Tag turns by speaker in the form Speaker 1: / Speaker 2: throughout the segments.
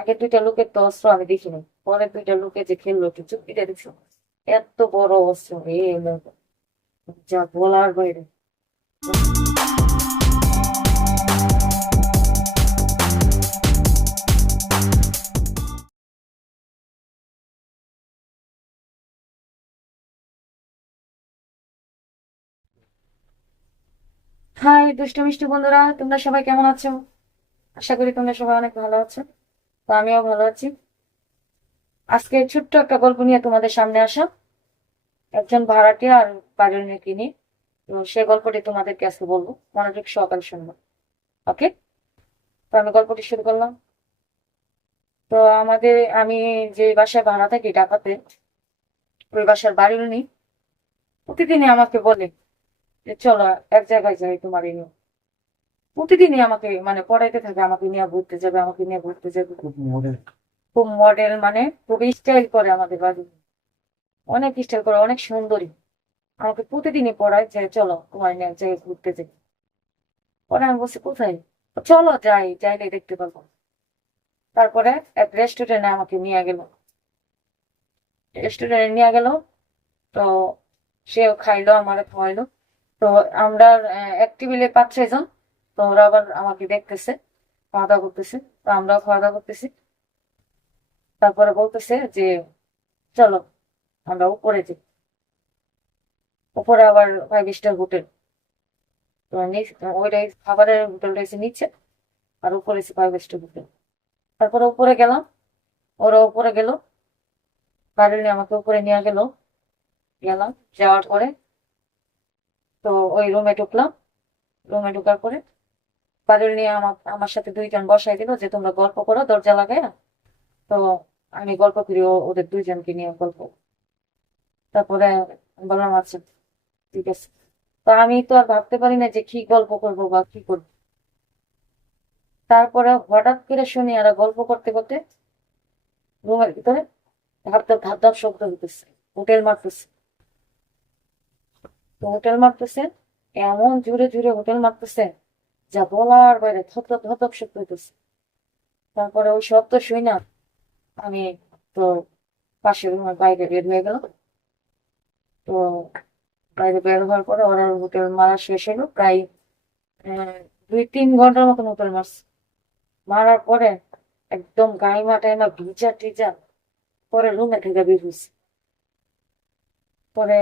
Speaker 1: আগে দুইটা লোকের তো অস্ত্র আমি দেখিনি। পরে দুইটা লোকে যে খেললো একটু চুক্তিটা দেখছ এত বড় অস্ত্র যা বলার বাইরে হাই, দুষ্টু মিষ্টি বন্ধুরা, তোমরা সবাই কেমন আছো? আশা করি তোমরা সবাই অনেক ভালো আছো। তো আমিও ভালো আছি। আজকে ছোট্ট একটা গল্প নিয়ে তোমাদের সামনে আসা। একজন ভাড়াটিয়া আর বাড়ির মেয়েকে নিয়ে। তো সে গল্পটি তোমাদেরকে আজকে বলব। মনোযোগ সহকারে শুনব। ওকে? তো আমি গল্পটি শুরু করলাম। তো আমাদের, আমি যে বাসায় ভাড়া থাকি ঢাকাতে, ওই বাসার বাড়ির উনি প্রতিদিনই আমাকে বলে যে, চলো এক জায়গায় যাই তোমার এই প্রতিদিনই আমাকে মানে পড়াইতে থাকে আমাকে নিয়ে ঘুরতে যাবে আমাকে নিয়ে ঘুরতে যাবে। খুব মডেল খুব মডেল মানে খুব স্টাইল করে আমাদের বাড়ি। অনেক স্টাইল করে অনেক সুন্দরী। আমাকে প্রতিদিনই পড়ায় যে চলো তোমার নিয়ে জায়গায় ঘুরতে যাই। পরে আমি বলছি কোথায়? চলো যাই যাইলে দেখতে পাবো। তারপরে এক রেস্টুরেন্টে আমাকে নিয়ে গেল। রেস্টুরেন্টে নিয়ে গেল তো সেও খাইলো আমার খাওয়াইলো। তো আমরা এক টেবিলে পাঁচ ছয় জন তো ওরা আবার আমাকে দেখতেছে খাওয়া দাওয়া করতেছে, তো আমরাও খাওয়া দাওয়া করতেছি। তারপরে বলতেছে যে, চলো, আমরা উপরে যাই। উপরে আবার ফাইভ স্টার হোটেল। ওইটাই খাবারের হোটেলটা এসে নিচ্ছে আর উপরে এসে ফাইভ স্টার হোটেল। তারপরে উপরে গেলাম, ওরা উপরে গেল, গাড়ি নিয়ে আমাকে উপরে নিয়ে গেল। গেলাম, যাওয়ার পরে তো ওই রুমে ঢুকলাম। রুমে ঢোকার পরে পারুল নিয়ে আমার সাথে দুইজন বসাই দিল যে, তোমরা গল্প করো, দরজা লাগায় তো আমি গল্প করি ওদের দুইজনকে নিয়ে গল্প তারপরে বললাম আচ্ছা ঠিক আছে। তো আমি তো আর ভাবতে পারি না যে কি গল্প করব বা কি করব। তারপরে হঠাৎ করে শুনি এরা গল্প করতে করতে রুমের ভিতরে ধাপ ধাপ ধাপ ধাপ শব্দ হইতেছে, হোটেল মারতেছে। তো হোটেল মারতেছে, এমন জুড়ে জুড়ে হোটেল মারতেছে যা বলার বাইরে থপ থপ শব্দ হইতেছে তারপরে ওই শব্দ শুই না, আমি তো পাশের রুমের বাইরে বের হয়ে গেল তো বাইরে বের হওয়ার পরে ওরা হোটেল মারা শেষ হলো, প্রায় দুই তিন ঘণ্টার মতন হোটেল মারছে। মারার পরে একদম গাইমা টাইমা ভিজা টিজা পরে রুমে থেকে বের হয়েছে। পরে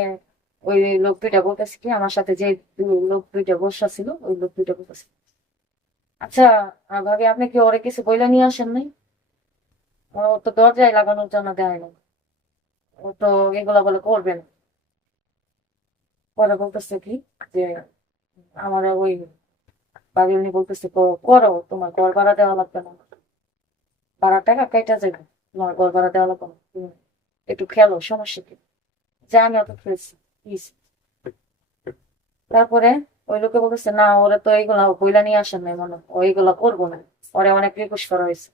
Speaker 1: ওই লোক দুইটা বলতেছে কি, আমার সাথে যে লোক দুইটা বসা ছিল, ওই লোক দুইটা বলতেছে। আচ্ছা ভাবি, আপনি কি ওরে কিছু বইলা নিয়ে আসেন নাই? ও তো দরজায় লাগানোর জন্য দেয় না ও তো এগুলা বলে করবেন পরে বলতেছে কি, যে আমার ওই বাড়ি উনি বলতেছে, "কো- করো, তোমার ঘর ভাড়া দেওয়া লাগবে না। ভাড়া টাকা কেটে যাবে, তোমার ঘর ভাড়া দেওয়া লাগবে না। একটু খেলো সমস্যা কি? যে আমি অত খেলছি তারপরে ওই লোকে বলতেছে, না, ওরা তো এইগুলা বইলা নিয়ে আসেন নাই মনে হয়। ও করব না। ওরে অনেক রিকোয়েস্ট করা হয়েছে।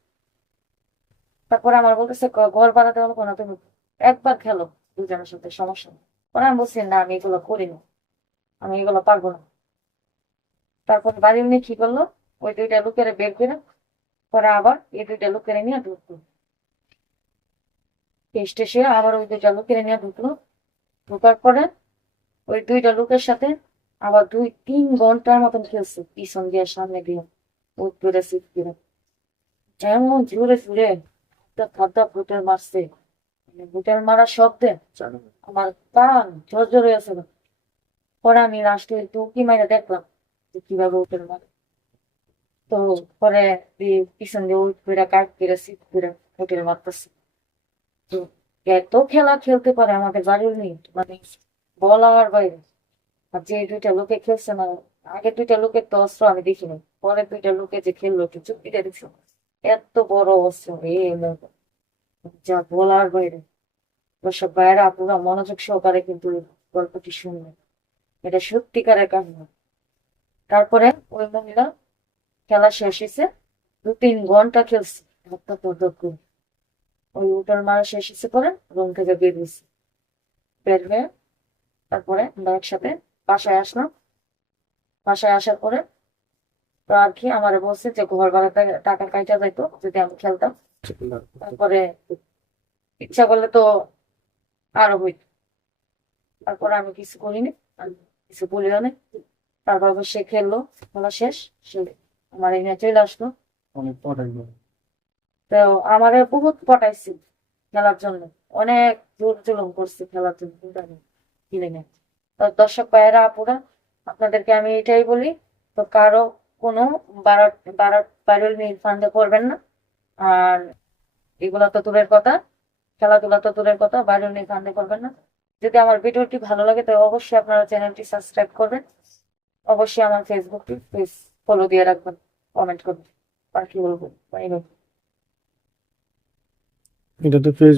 Speaker 1: তারপরে আমার বলতেছে ঘর দেওয়া লাগবে না, তুমি একবার খেলো দুজনের সাথে, সমস্যা নেই। পরে আমি বলছি, না, আমি এগুলো করি না। আমি এগুলো পারব না। তারপর বাড়ি নিয়ে কি করল? ওই দুইটা লোকের বের করে, পরে আবার এই দুইটা লোকের নিয়ে ঢুকলো। স্টেশনে আবার ওই দুইটা লোকের নিয়ে ঢুকলো। ঢোকার পরে ওই দুইটা লোকের সাথে আবার দুই, তিন ঘণ্টার মতন খেলছে, পিছন দিয়ে, সামনে দিয়ে উঠ করে সিট দিয়ে। এমন জোরে জোরে খাদ্যা হোটেল মারছে। হোটেল মারার শব্দে আমার কান ঝরঝর হয়ে আছে পরে আমি লাস্টে উকি মাইরে দেখলাম যে কীভাবে হোটেল মারে। তো পরে পিছন দিয়ে উঠ করে কাট করে সিট করে হোটেল মারতেছে। তো এত খেলা খেলতে পারে বাড়ির নেই মানে বলার বাইরে। আর যে দুইটা লোকে খেলছে না আগে দুইটা লোকের তো অস্ত্র আমি দেখিনি। পরে দুইটা লোকে যে খেললো একটু চুক্তিটা দেখছ? এত বড় অস্ত্র যা বলার বাইরে। সব বাইরা পুরো মনোযোগ সহকারে কিন্তু গল্পটি শুনবে এটা সত্যিকারের কাহিনী। তারপরে ওই মহিলা খেলা শেষ হয়েছে দু তিন ঘণ্টা খেলছে। ওই উঠার মারা শেষ হয়েছে পরে রুম থেকে বের হয়েছে বের হয়ে তারপরে আমরা একসাথে বাসায় আসলাম। বাসায় আসার পরে তো আর কি আমার বলছে যে ঘর ভাড়া টাকা কাইটা যাইতো যদি আমি খেলতাম। তারপরে ইচ্ছা করলে তো আরও হইত। তারপরে আমি কিছু করিনি কিছু বলিও না তারপর সে খেললো, খেলা শেষ, সে আমার এনে চলে আসলো।
Speaker 2: অনেক
Speaker 1: তো আমার বহুত পটাইছি খেলার জন্য। অনেক জোর জুলুম করছি খেলার জন্য, কিন্তু আমি কিনে নেই। তো দর্শক ভাইয়েরা, আপুরা, আপনাদেরকে আমি এটাই বলি, তো কারও কোনো বারো বারো বাইরের মিল ফান্ডে করবেন না। আর এগুলো তো দূরের কথা, খেলাধুলা তো দূরের কথা বাইরের মিল ফান্ডে করবেন না। যদি আমার ভিডিওটি ভালো লাগে, তো অবশ্যই আপনারা চ্যানেলটি সাবস্ক্রাইব করবেন। অবশ্যই আমার ফেসবুকটি প্লিজ ফলো দিয়ে রাখবেন কমেন্ট করবেন। আর কি বলব? বাই বাই
Speaker 2: এটা তো ফেস